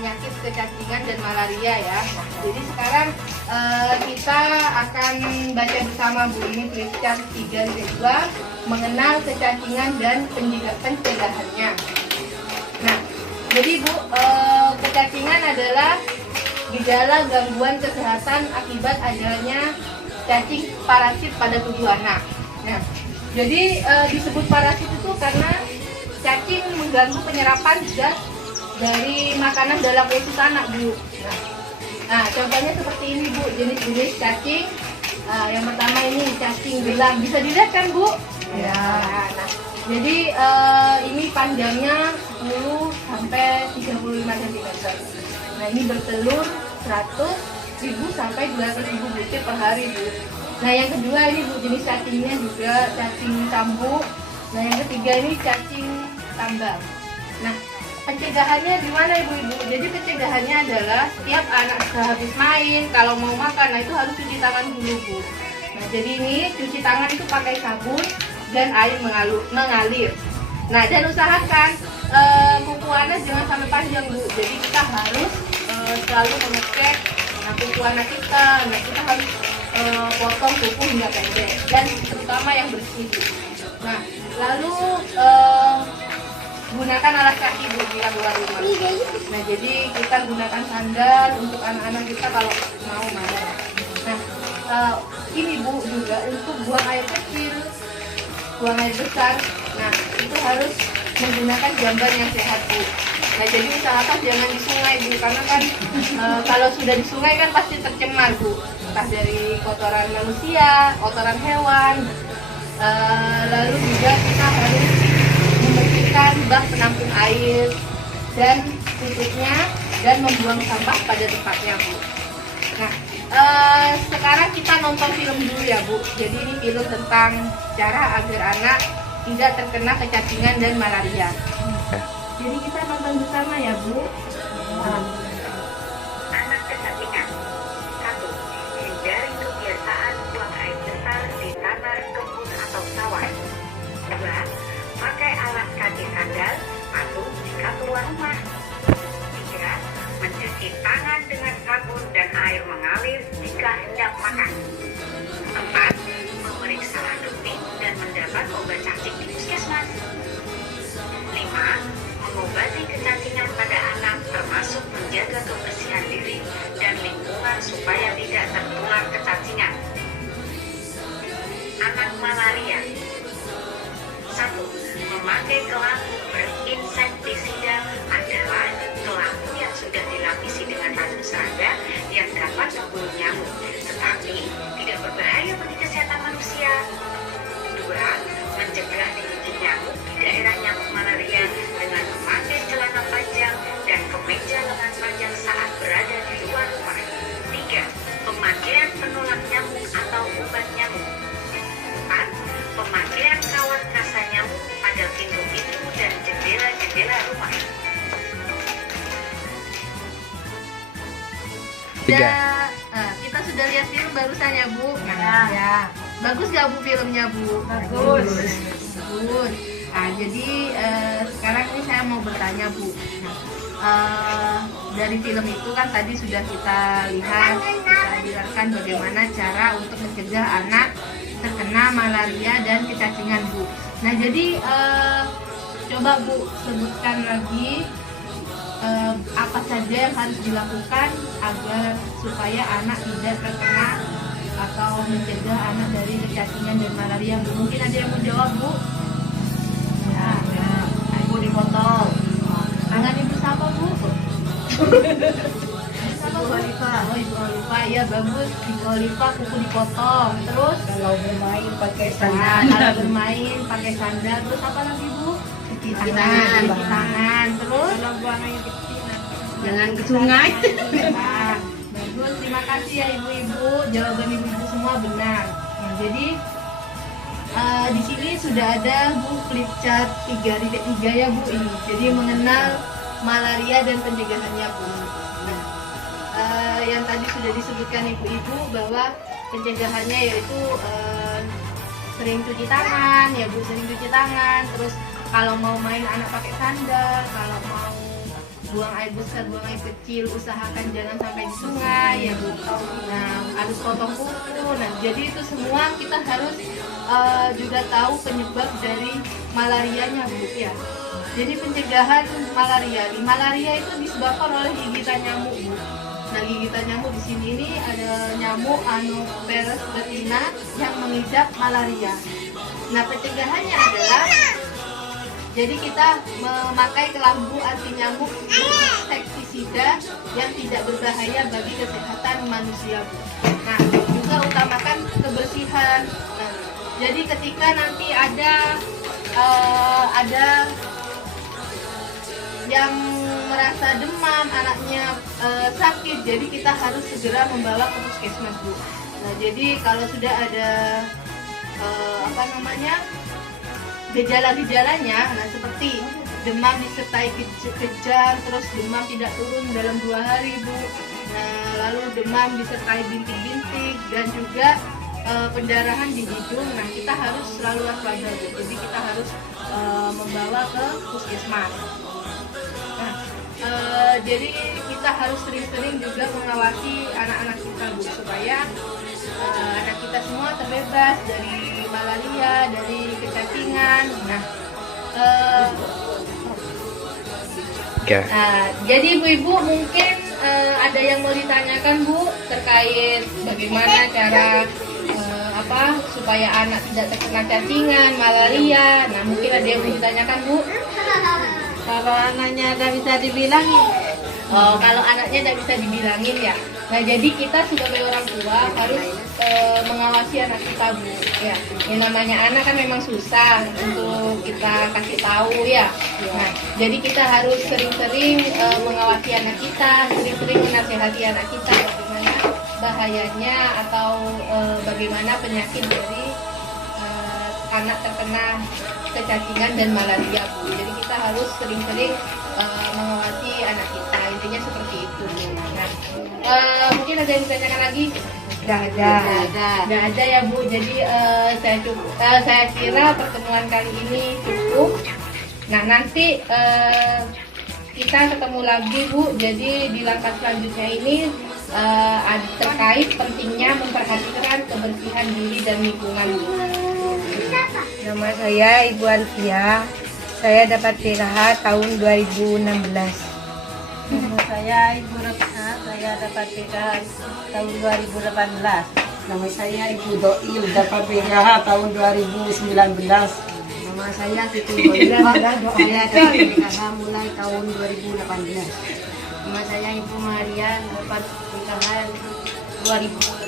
penyakit kecacingan dan malaria ya. Nah, jadi sekarang kita akan baca bersama Bu, ini flip chart 3.2 mengenal kecacingan dan pencegahannya. Nah, jadi Bu, kecacingan adalah gejala gangguan kesehatan akibat adanya cacing parasit pada tubuh anak. Nah, jadi disebut parasit itu karena cacing mengganggu penyerapan zat dari makanan dalam usus anak, Bu. Nah, contohnya seperti ini, Bu, jenis-jenis cacing. Yang pertama ini cacing belang, bisa dilihat kan, Bu? Ya. Nah, jadi ini panjangnya 10 sampai 35 cm. Nah, ini bertelur 100.000 sampai 200.000 butir per hari, Bu. Nah, yang kedua ini, Bu, jenis cacingnya juga cacing cambuk. Nah, yang ketiga ini cacing tambang. Nah, pencegahannya gimana, Ibu-ibu? Jadi pencegahannya adalah setiap anak sehabis main, kalau mau makan, nah itu harus cuci tangan dulu, Bu. Nah, jadi ini cuci tangan itu pakai sabun dan air mengalir. Nah, dan usahakan kuku anak jangan sampai panjang, Bu. Jadi kita harus selalu mengecek kuku anak kita. Nah, kita harus potong kuku hingga pendek dan terutama yang bersih, Bu. Nah, lalu gunakan alas kaki, Bu, bila keluar rumah. Nah, jadi kita gunakan sandal untuk anak-anak kita kalau mau main. Nah, ini, Bu, juga untuk buang air kecil, buang air besar. Nah, itu harus menggunakan jamban yang sehat, Bu. Nah, jadi usahakan jangan di sungai, Bu, karena kan kalau sudah di sungai kan pasti tercemar, Bu. Entah dari kotoran manusia, kotoran hewan. Lalu juga kita harus membersihkan bak penampung air dan tutupnya dan membuang sampah pada tempatnya, Bu. Nah, sekarang kita nonton film dulu ya, Bu. Jadi ini film tentang cara agar anak tidak terkena kecacingan dan malaria. Jadi kita nonton bersama ya, Bu. Anak kecacingan. 1. Hindari kebiasaan buang air besar di tanah, kebun atau sawah. 2. Pakai alas kaki sandal atau jika keluar rumah. 3. Mencuci tangan dengan sabun dan air mengalir jika hendak makan. 4. Memeriksa rutin dan mendapat obat cacing di puskesmas. 5. Mengobati kecacingan pada anak termasuk menjaga kebersihan diri dan lingkungan supaya tidak tertular kecacingan. Anak malaria. 1. Memakai kelambu berinsektisida adalah kelambu yang sudah dilapisi dengan racun serangga yang dapat membunuh nyamuk, tetapi tidak berbahaya bagi kesehatan manusia. 2. Mencegah digigit nyamuk di daerah nyamuk malaria dengan memakai celana panjang dan kemeja lengan panjang saat berada di luar rumah. 3. Pemakaian penolak nyamuk atau obat nyamuk. 4. Pemakaian kawat kasa nyamuk pada pintu-pintu dan jendela-jendela rumah. 3. Kita sudah lihat film barusan ya, Bu. Nah, ya. Bagus gak, Bu, filmnya, Bu? Bagus. Nah, jadi sekarang ini saya mau bertanya, Bu. Dari film itu kan tadi sudah kita lihat, kita dengarkan bagaimana cara untuk mencegah anak terkena malaria dan kecacingan, Bu. Nah, jadi coba, Bu, sebutkan lagi apa saja yang harus dilakukan agar supaya anak tidak terkena atau mencegah anak dari kecacingan dan malaria, Bu. Mungkin ada yang mau jawab, Bu? Ya. Ibu dipotong. Tangan Ibu siapa, Bu? Ibu Olivia. Oh, Ibu Olivia. Ya, bagus. Ibu Olivia kuku dipotong. Terus Kalau bermain pakai sandal. kalau bermain pakai sandal. Terus apa lagi, Bu? Cuci tangan. Terus Kalau buang air kecil jangan ke sungai. Nah, bagus, terima kasih ya ibu-ibu. Jawaban ibu-ibu semua benar. Nah, jadi di sini sudah ada, Bu, flip chart 3.3 ya, Bu, ini. Jadi mengenal malaria dan pencegahannya, Bu. Nah, yang tadi sudah disebutkan ibu-ibu bahwa pencegahannya yaitu sering cuci tangan, ya, Bu, sering cuci tangan. Terus kalau mau main anak pakai sandal, kalau mau buang air besar, buang air kecil, usahakan jangan sampai di sungai ya Bu. Nah, harus potong kuku. Nah, jadi itu semua kita harus juga tahu penyebab dari malarianya Bu ya. Jadi pencegahan malaria itu disebabkan oleh gigitan nyamuk Bu. Nah, gigitan nyamuk di sini ini ada nyamuk Anopheles betina yang mengidap malaria. Nah, pencegahannya adalah jadi kita memakai kelambu anti nyamuk insektisida yang tidak berbahaya bagi kesehatan manusia. Nah, juga utamakan kebersihan. Nah, jadi ketika nanti ada yang merasa demam, anaknya sakit, jadi kita harus segera membawa ke puskesmas Bu. Nah, jadi kalau sudah ada gejala-gejalanya, nah seperti demam disertai kejang, terus demam tidak turun dalam 2 hari Bu. Nah, lalu demam disertai bintik-bintik dan juga pendarahan di hidung. Nah, kita harus selalu waspada Bu. Jadi kita harus membawa ke puskesmas. Nah, jadi kita harus sering-sering juga mengawasi anak-anak kita Bu, supaya anak kita semua terbebas dari malaria, dari kecacingan. Nah, jadi ibu-ibu mungkin ada yang mau ditanyakan Bu terkait bagaimana cara supaya anak tidak terkena cacingan, malaria. Nah, mungkin ada yang mau ditanyakan Bu. Kalau anaknya nggak bisa dibilangin. Oh, kalau anaknya tidak bisa dibilangin ya. Nah, jadi kita sebagai orang tua harus mengawasi anak kita Bu. Ya, yang namanya anak kan memang susah untuk kita kasih tahu ya. Nah, jadi kita harus sering-sering mengawasi anak kita, sering-sering menasihati anak kita bagaimana bahayanya atau bagaimana penyakit dari anak terkena kecacingan dan malaria Bu. Jadi kita harus sering-sering mengawasi anak kita, intinya seperti itu. Nah, mungkin ada yang ditanyakan lagi? Nggak ada ya Bu. Jadi saya kira pertemuan kali ini cukup. Nah, nanti kita ketemu lagi Bu. Jadi di langkah selanjutnya ini terkait pentingnya memperhatikan kebersihan diri dan lingkungan Bu. Nama saya Ibu Alfia. Saya dapat PKH tahun 2016. Nama saya Ibu Rokna. Saya dapat PKH tahun 2018. Nama saya Ibu Doil, dapat PKH tahun 2019. Nama saya Siti Boyla. Saya dapat PKH mulai tahun 2018. Nama saya Ibu Maria, dapat PKH 2000.